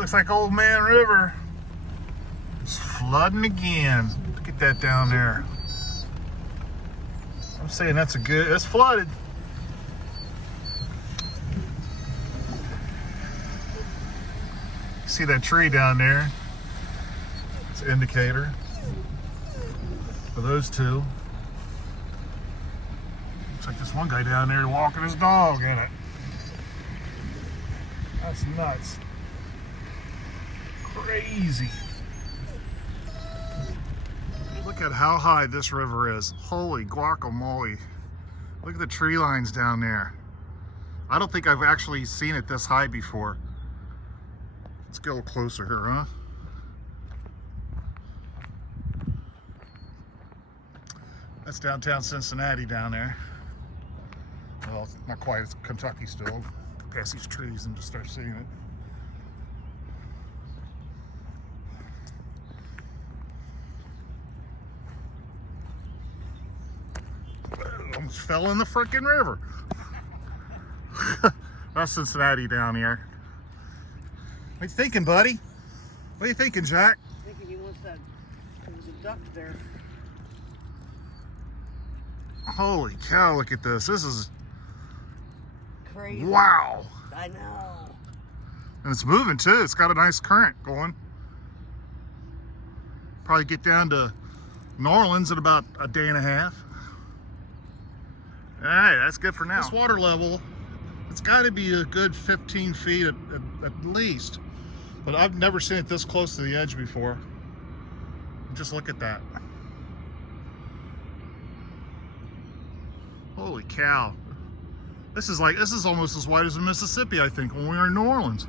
looks like Old Man River. It's flooding again. Look at that down there. I'm saying it's flooded. See that tree down there? It's an indicator for those two. Looks like this one guy down there walking his dog in it. That's nuts. Crazy. Look at how high this river is. Holy guacamole. Look at the tree lines down there. I don't think I've actually seen it this high before. Let's get a little closer here, huh? That's downtown Cincinnati down there. Well, it's not quite, it's Kentucky still. Past these trees and just start seeing it. Almost fell in the frickin' river. That's Cincinnati down here. What you thinking, buddy? What are you thinking, Jack? Thinking he wants that. There was a duck there. Holy cow, look at this. This is Crazy. wow. I know. And it's moving too. It's got a nice current going. Probably get down to New Orleans in about a day and a half. All right, that's good for now. This water level, it's got to be a good 15 feet at least. But I've never seen it this close to the edge before. Just look at that. Holy cow. This is almost as wide as the Mississippi, I think, when we were in New Orleans.